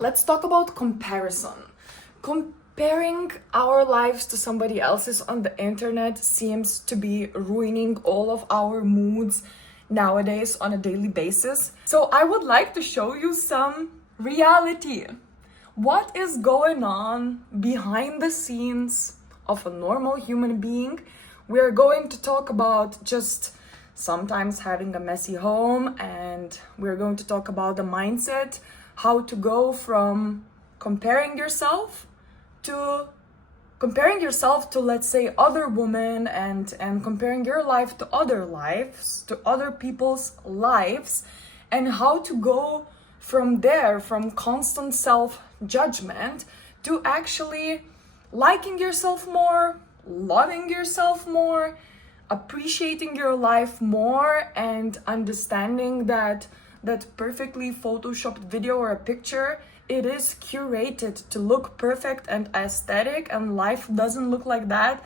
Let's talk about comparison. Comparing our lives to somebody else's on the internet seems to be ruining all of our moods nowadays on a daily basis. So I would like to show you some reality. What is going on behind the scenes of a normal human being? We're going to talk about just sometimes having a messy home, and we're going to talk about the mindset, how to go from comparing yourself to let's say other women and comparing your life to other lives, to other people's lives, and how to go from there, from constant self-judgment to actually liking yourself more, loving yourself more, appreciating your life more, and understanding that perfectly photoshopped video or a picture, it is curated to look perfect and aesthetic, and life doesn't look like that.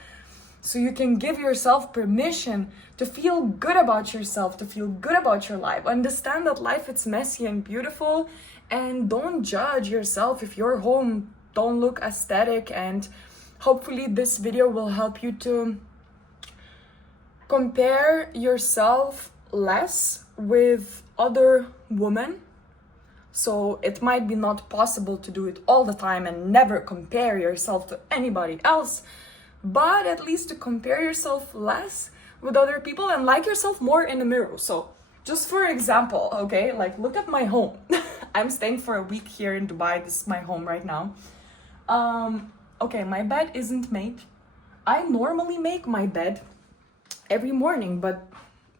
So you can give yourself permission to feel good about yourself, to feel good about your life. Understand that life is messy and beautiful, and don't judge yourself if your home don't look aesthetic. And hopefully this video will help you to compare yourself less with other women. So it might be not possible to do it all the time and never compare yourself to anybody else, but at least to compare yourself less with other people and like yourself more in the mirror. So just for example, okay, like look at my home. I'm staying for a week here in Dubai. This is my home right now. Okay, my bed isn't made. I normally make my bed every morning, but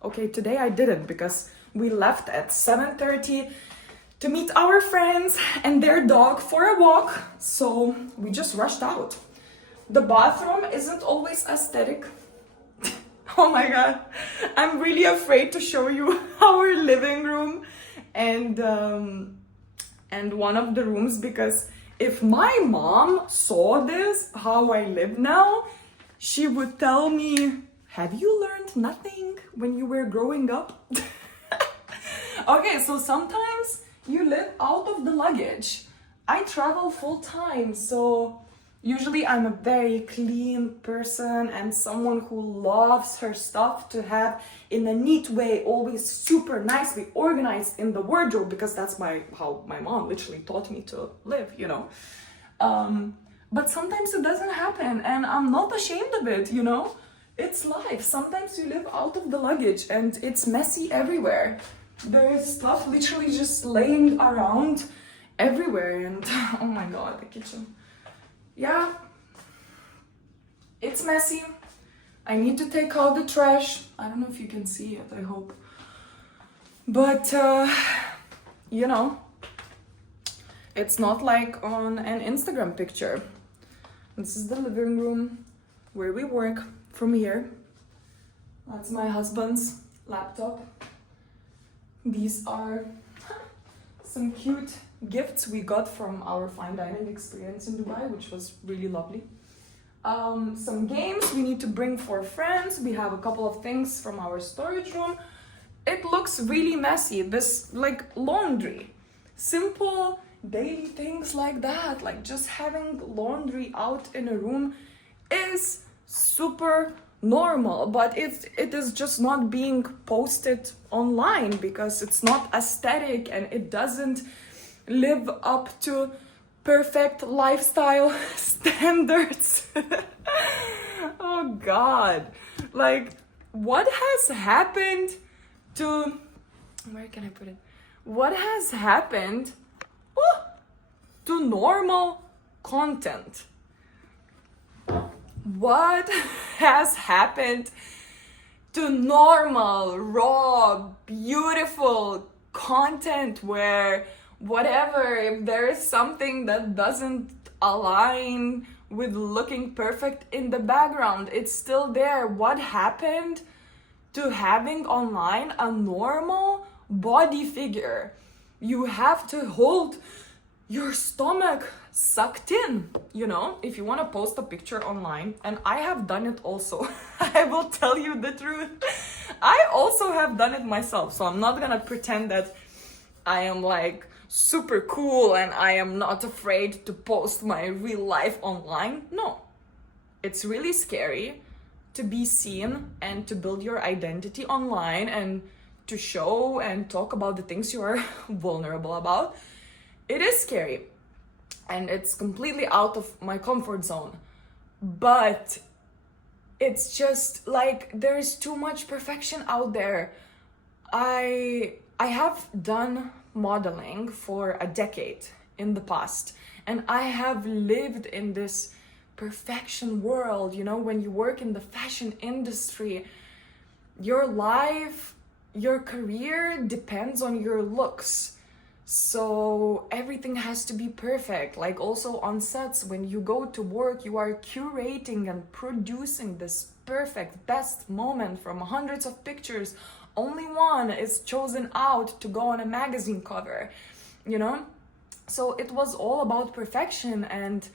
okay, today I didn't because we left at 7:30 to meet our friends and their dog for a walk, so we just rushed out. The bathroom isn't always aesthetic. Oh my god, I'm really afraid to show you our living room and one of the rooms, because if my mom saw this, how I live now, she would tell me, have you learned nothing when you were growing up? Okay, so sometimes you live out of the luggage. I travel full time, so usually I'm a very clean person and someone who loves her stuff to have in a neat way, always super nicely organized in the wardrobe, because that's how my mom literally taught me to live, you know. But sometimes it doesn't happen, and I'm not ashamed of it, you know. It's life. Sometimes you live out of the luggage and it's messy everywhere. There is stuff literally just laying around everywhere, and oh my god, the kitchen. Yeah, it's messy. I need to take out the trash. I don't know if you can see it, I hope. But, you know, it's not like on an Instagram picture. This is the living room where we work from here. That's my husband's laptop. These are some cute gifts we got from our fine dining experience in Dubai, which was really lovely. Some games we need to bring for friends. We have a couple of things from our storage room. It looks really messy. This, like laundry. Simple daily things like that. Like just having laundry out in a room is super normal, but it is just not being posted online because it's not aesthetic and it doesn't live up to perfect lifestyle standards. Oh god, like what has happened to, where can I put it, what has happened to normal content? What has happened to normal, raw, beautiful content where whatever, if there is something that doesn't align with looking perfect in the background, it's still there? What happened to having online a normal body figure? You have to hold your stomach sucked in, you know, if you want to post a picture online, and I have done it also. I will tell you the truth. I also have done it myself, so I'm not gonna pretend that I am like super cool and I am not afraid to post my real life online. No, it's really scary to be seen and to build your identity online and to show and talk about the things you are vulnerable about. It is scary and it's completely out of my comfort zone. But it's just like there's too much perfection out there. I have done modeling for a decade in the past, and I have lived in this perfection world. You know, when you work in the fashion industry, your life, your career depends on your looks. So everything has to be perfect. Like also on sets, when you go to work, you are curating and producing this perfect best moment from hundreds of pictures. Only one is chosen out to go on a magazine cover, you know? So it was all about perfection, and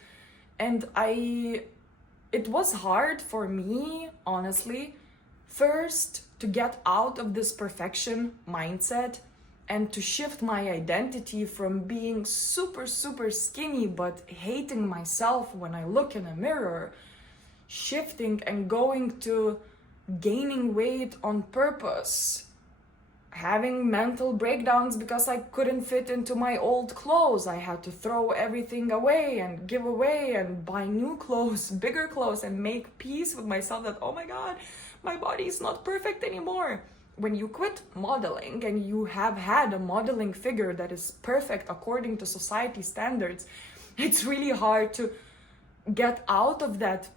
it was hard for me, honestly, first to get out of this perfection mindset and to shift my identity from being super, super skinny but hating myself when I look in a mirror, shifting and going to gaining weight on purpose, having mental breakdowns because I couldn't fit into my old clothes. I had to throw everything away and give away and buy new clothes, bigger clothes, and make peace with myself that, oh my God, my body is not perfect anymore. When you quit modeling and you have had a modeling figure that is perfect according to society standards, it's really hard to get out of that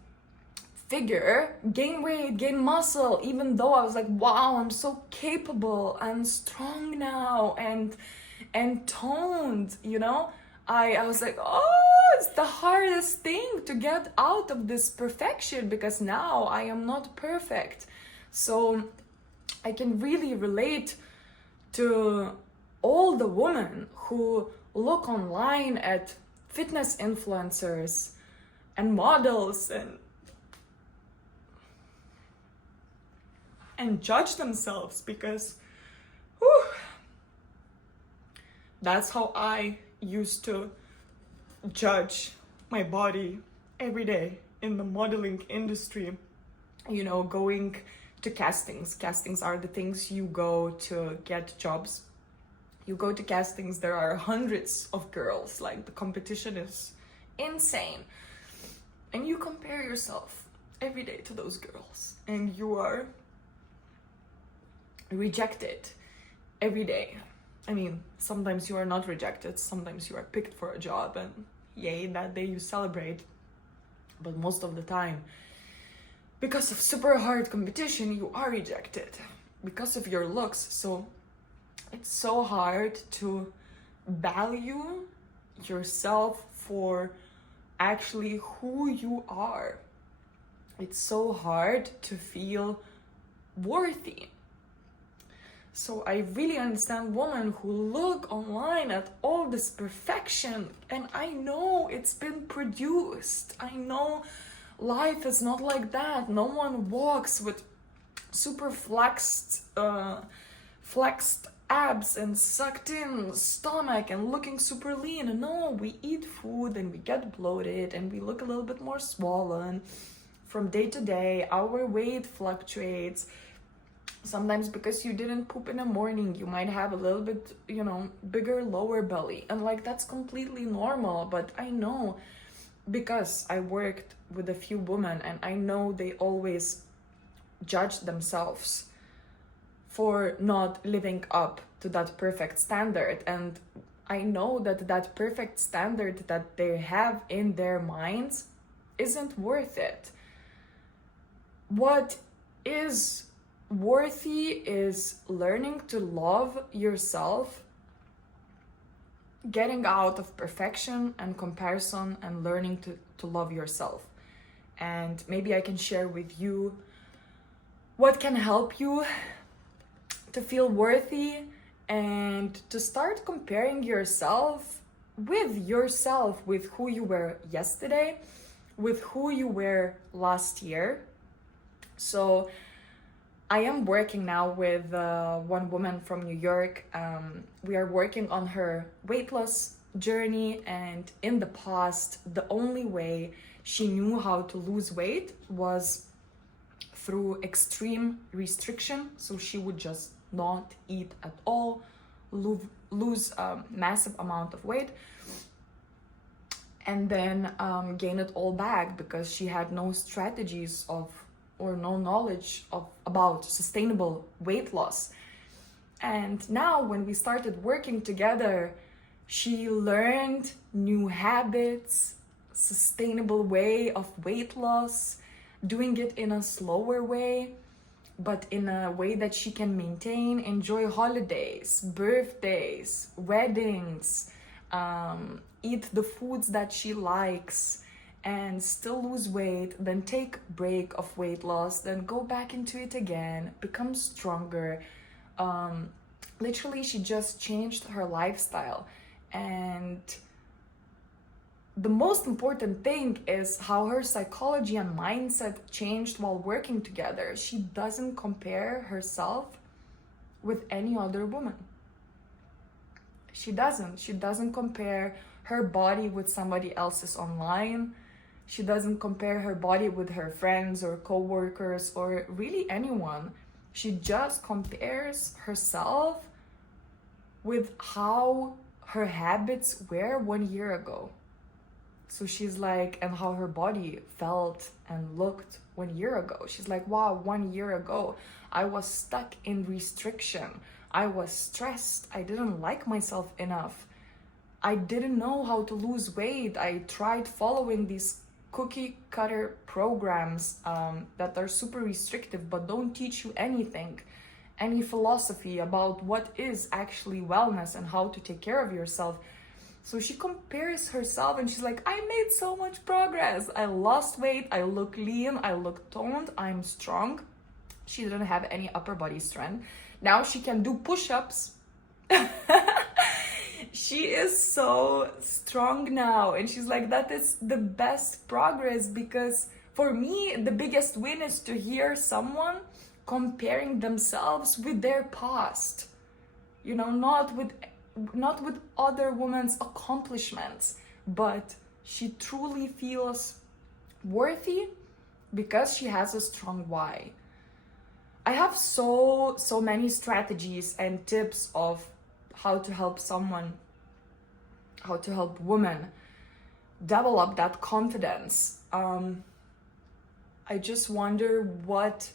figure, gain weight, gain muscle, even though I was like, wow, I'm so capable, I'm strong now and toned, you know? I was like, oh, it's the hardest thing to get out of this perfection because now I am not perfect. So I can really relate to all the women who look online at fitness influencers and models and judge themselves because whew, that's how I used to judge my body every day in the modeling industry. You know, going to castings. Castings are the things you go to get jobs. You go to castings, there are hundreds of girls, like the competition is insane. And you compare yourself every day to those girls and you are rejected every day. I mean, sometimes you are not rejected, sometimes you are picked for a job and yay, that day you celebrate. But most of the time, because of super hard competition, you are rejected because of your looks. So it's so hard to value yourself for actually who you are. It's so hard to feel worthy. So I really understand women who look online at all this perfection, and I know it's been produced. I know life is not like that. No one walks with super flexed abs and sucked in stomach and looking super lean. No, we eat food and we get bloated and we look a little bit more swollen from day to day. Our weight fluctuates. Sometimes because you didn't poop in the morning, you might have a little bit, you know, bigger lower belly. And like, that's completely normal. But I know because I worked with a few women and I know they always judge themselves for not living up to that perfect standard. And I know that that perfect standard that they have in their minds isn't worth it. What is worthy is learning to love yourself, getting out of perfection and comparison and learning to love yourself. And maybe I can share with you what can help you to feel worthy and to start comparing yourself, with who you were yesterday, with who you were last year. So I am working now with one woman from New York. We are working on her weight loss journey, and in the past, the only way she knew how to lose weight was through extreme restriction. So she would just not eat at all, lose a massive amount of weight, and then gain it all back because she had no strategies of or no knowledge about sustainable weight loss. And now when we started working together, she learned new habits, sustainable way of weight loss, doing it in a slower way, but in a way that she can maintain, enjoy holidays, birthdays, weddings, eat the foods that she likes, and still lose weight, then take a break of weight loss, then go back into it again, become stronger. Literally, she just changed her lifestyle. And the most important thing is how her psychology and mindset changed while working together. She doesn't compare herself with any other woman. She doesn't compare her body with somebody else's online. She doesn't compare her body with her friends or co-workers or really anyone. She just compares herself with how her habits were 1 year ago. So she's like, and how her body felt and looked 1 year ago. She's like, wow, 1 year ago, I was stuck in restriction. I was stressed. I didn't like myself enough. I didn't know how to lose weight. I tried following these cookie cutter programs that are super restrictive but don't teach you anything, any philosophy about what is actually wellness and how to take care of yourself. So she compares herself and she's like, I made so much progress. I lost weight, I look lean, I look toned, I'm strong. She didn't have any upper body strength. Now she can do push-ups. She is so strong now, and she's like, that is the best progress, because for me the biggest win is to hear someone comparing themselves with their past, you know, not with other women's accomplishments, but she truly feels worthy because she has a strong why. I have so many strategies and tips of how to help women develop that confidence. I just wonder what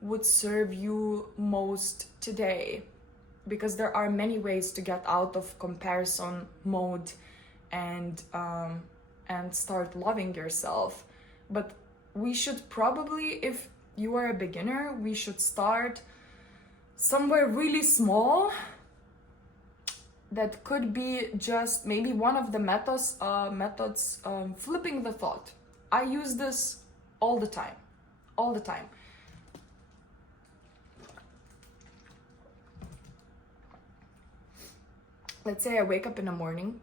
would serve you most today, because there are many ways to get out of comparison mode and start loving yourself. But we should probably, if you are a beginner, we should start somewhere really small. That could be just maybe one of the methods, flipping the thought. I use this all the time. Let's say I wake up in the morning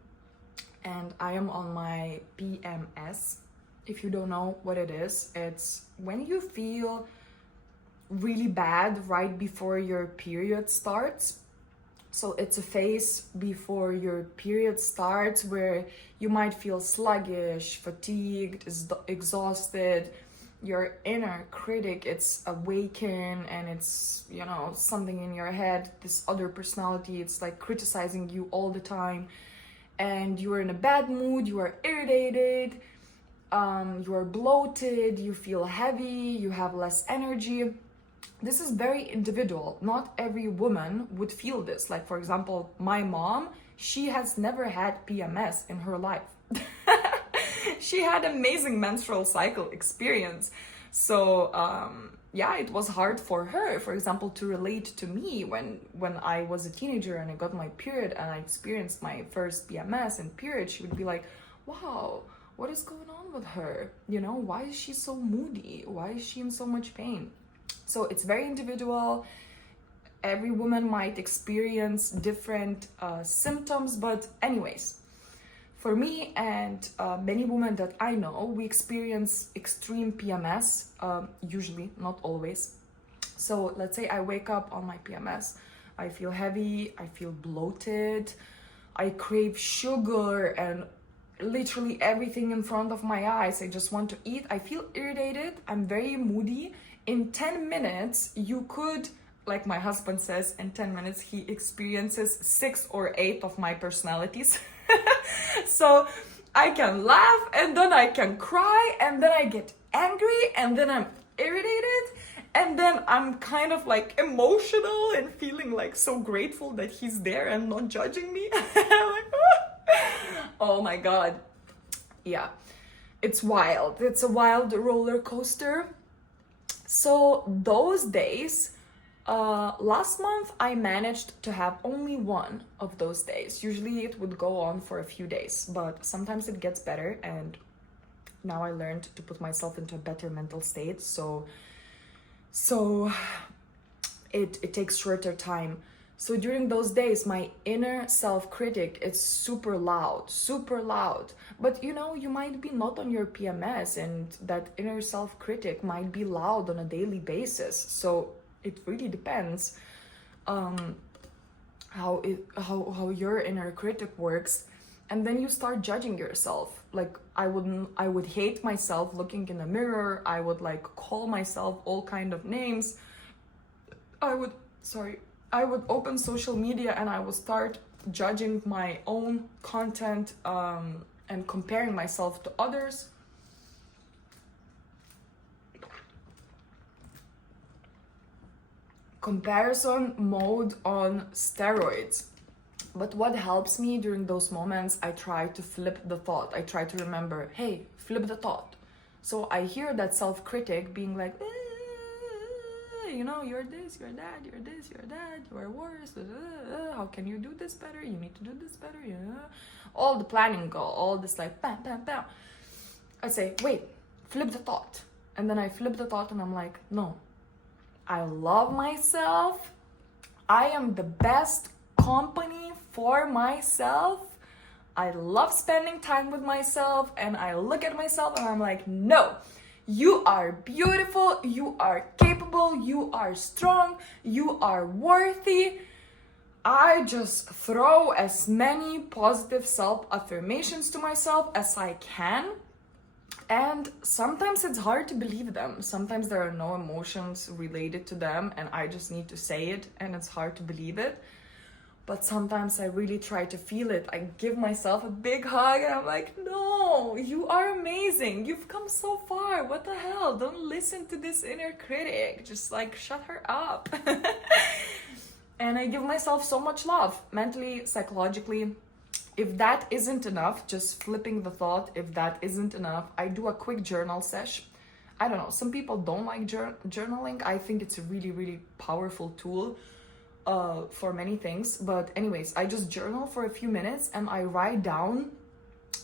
and I am on my PMS. If you don't know what it is, it's when you feel really bad right before your period starts. So it's a phase before your period starts where you might feel sluggish, fatigued, exhausted. Your inner critic, it's awakened, and it's, you know, something in your head, this other personality, it's like criticizing you all the time. And you are in a bad mood, you are irritated, you are bloated, you feel heavy, you have less energy. This is very individual. Not every woman would feel this. Like, for example, my mom, she has never had PMS in her life. She had amazing menstrual cycle experience. So, yeah, it was hard for her, for example, to relate to me when I was a teenager and I got my period and I experienced my first PMS and period. She would be like, wow, what is going on with her? You know, why is she so moody? Why is she in so much pain? So it's very individual. Every woman might experience different symptoms, but anyways, for me and many women that I know, we experience extreme PMS, usually, not always. So let's say I wake up on my PMS, I feel heavy, I feel bloated, I crave sugar and literally everything in front of my eyes. I just want to eat. I feel irritated. I'm very moody. In 10 minutes, you could, like my husband says, in 10 minutes, he experiences 6 or 8 of my personalities. So I can laugh, and then I can cry, and then I get angry, and then I'm irritated, and then I'm kind of like emotional and feeling like so grateful that he's there and not judging me. I'm like, oh my God. Yeah, it's wild. It's a wild roller coaster. So those days, last month I managed to have only one of those days. Usually it would go on for a few days, but sometimes it gets better, and now I learned to put myself into a better mental state. So it takes shorter time. So during those days, my inner self-critic is super loud. But you might be not on your PMS, and that inner self-critic might be loud on a daily basis. So it really depends how your inner critic works. And then you start judging yourself. Like I would hate myself looking in the mirror. I would like call myself all kind of names. I would open social media and I would start judging my own content and comparing myself to others. Comparison mode on steroids. But what helps me during those moments, I try to flip the thought. I try to remember, hey, flip the thought. So I hear that self-critic being like, you're this, you're that, you're this, you're that, you are worse. How can you do this better? You need to do this better. All the planning go, all this like, bam, bam, bam. I say, wait, flip the thought. And then I flip the thought and I'm like, no, I love myself. I am the best company for myself. I love spending time with myself, and I look at myself and I'm like, no, you are beautiful, you are capable, you are strong, you are worthy. I just throw as many positive self-affirmations to myself as I can. And sometimes it's hard to believe them. Sometimes there are no emotions related to them and I just need to say it and it's hard to believe it. But sometimes I really try to feel it. I give myself a big hug and I'm like, no, you are amazing. You've come so far. What the hell? Don't listen to this inner critic. Just like shut her up. And I give myself so much love, mentally, psychologically. If that isn't enough, just flipping the thought, if that isn't enough, I do a quick journal sesh. I don't know, some people don't like journaling. I think it's a really, really powerful tool for many things. But anyways, I just journal for a few minutes and I write down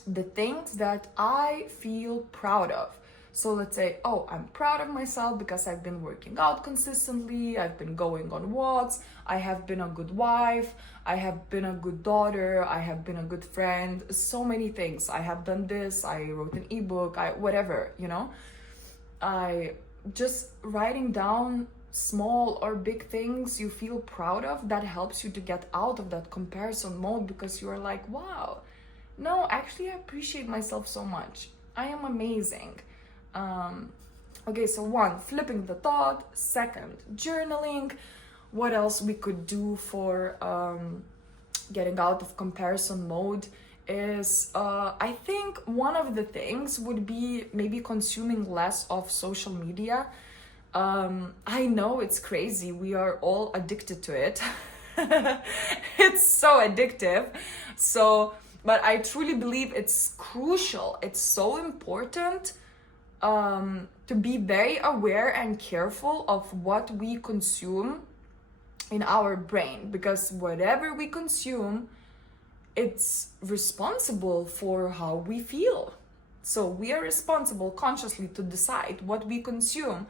the things that I feel proud of. So let's say, oh, I'm proud of myself because I've been working out consistently, I've been going on walks, I have been a good wife, I have been a good daughter, I have been a good friend, so many things. I have done this, I wrote an ebook, whatever, I just writing down small or big things you feel proud of, that helps you to get out of that comparison mode, because you're like, wow, no, actually I appreciate myself so much. I am amazing. Okay, so 1, flipping the thought. 2nd, journaling. What else we could do for getting out of comparison mode is I think one of the things would be maybe consuming less of social media. I know it's crazy, we are all addicted to it. It's so addictive. But I truly believe it's crucial, it's so important to be very aware and careful of what we consume in our brain, because whatever we consume, it's responsible for how we feel. So we are responsible consciously to decide what we consume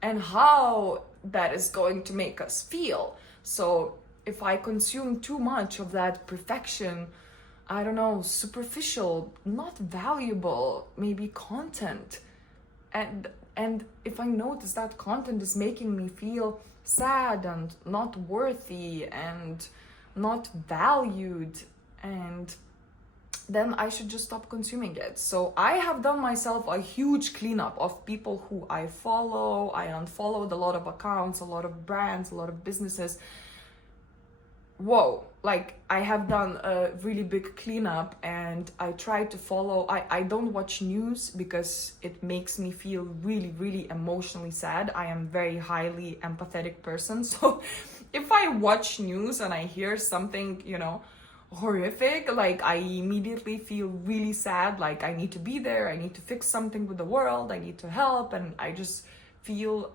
and how that is going to make us feel. So if I consume too much of that perfection, I don't know, superficial, not valuable, maybe content, And if I notice that content is making me feel sad and not worthy and not valued, and then I should just stop consuming it. So I have done myself a huge cleanup of people who I follow. I unfollowed a lot of accounts, a lot of brands, a lot of businesses. Whoa, like I have done a really big cleanup, and I try to follow. I don't watch news because it makes me feel really, really emotionally sad. I am very highly empathetic person. So if I watch news and I hear something, horrific, like I immediately feel really sad, like I need to be there, I need to fix something with the world, I need to help, and I just feel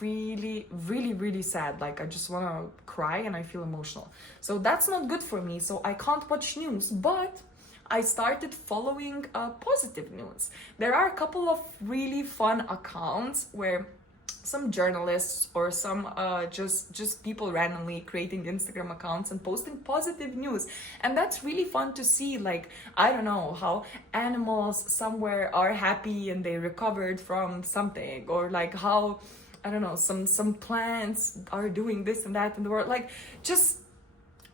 really, really, really sad. Like I just want to cry and I feel emotional. So that's not good for me. So I can't watch news, but I started following positive news. There are a couple of really fun accounts where some journalists or some just people randomly creating Instagram accounts and posting positive news, and that's really fun to see. Like, I don't know, how animals somewhere are happy and they recovered from something, or like how, I don't know, some plants are doing this and that in the world. Like, just,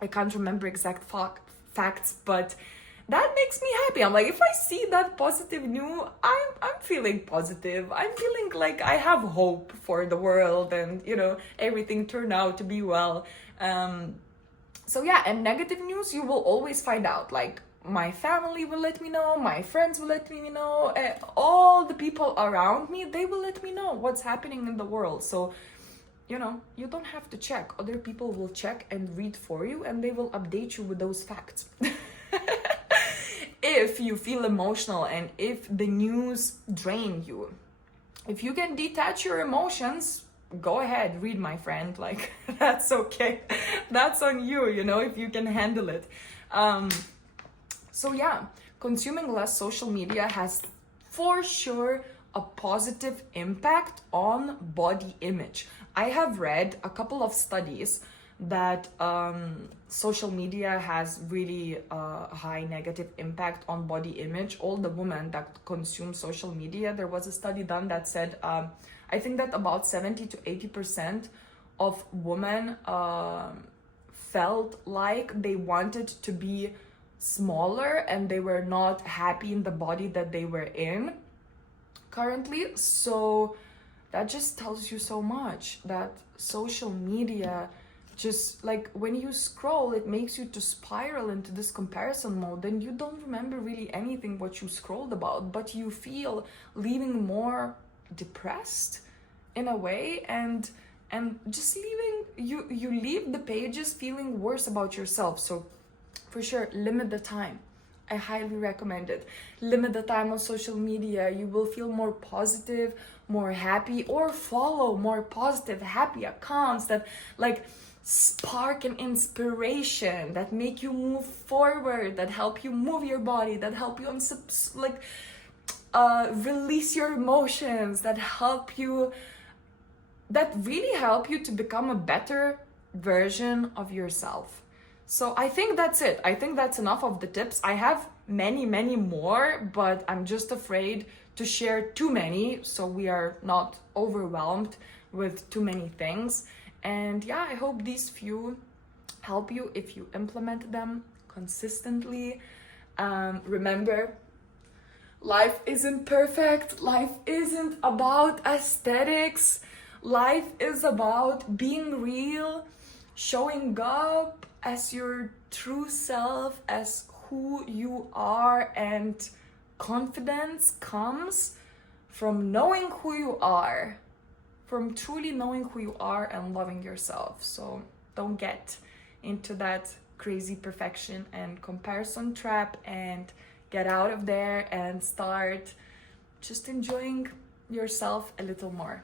I can't remember exact facts, but that makes me happy. I'm like, if I see that positive news, I'm feeling positive. I'm feeling like I have hope for the world, and everything turned out to be well. So yeah, and negative news you will always find out. Like, my family will let me know, my friends will let me know, all the people around me, they will let me know what's happening in the world. So you don't have to check. Other people will check and read for you, and they will update you with those facts. If you feel emotional and if the news drain you, if you can detach your emotions, go ahead, read, my friend. Like, that's okay. That's on you, if you can handle it. So yeah, consuming less social media has for sure a positive impact on body image. I have read a couple of studies that social media has really high negative impact on body image. All the women that consume social media, there was a study done that said, I think that about 70 to 80% of women felt like they wanted to be smaller and they were not happy in the body that they were in currently. So that just tells you so much, that social media, just like when you scroll, it makes you to spiral into this comparison mode. Then you don't remember really anything what you scrolled about, but you feel leaving more depressed in a way, and just leaving you leave the pages feeling worse about yourself. So for sure, limit the time. I highly recommend it. Limit the time on social media. You will feel more positive, more happy, or follow more positive, happy accounts that like spark an inspiration, that make you move forward, that help you move your body, that help you release your emotions, that really help you to become a better version of yourself. So I think that's it. I think that's enough of the tips. I have many, many more, but I'm just afraid to share too many, so we are not overwhelmed with too many things. And yeah, I hope these few help you if you implement them consistently. Remember, life isn't perfect. Life isn't about aesthetics. Life is about being real, showing up as your true self, as who you are, and confidence comes from knowing who you are, from truly knowing who you are and loving yourself. So don't get into that crazy perfection and comparison trap, and get out of there and start just enjoying yourself a little more.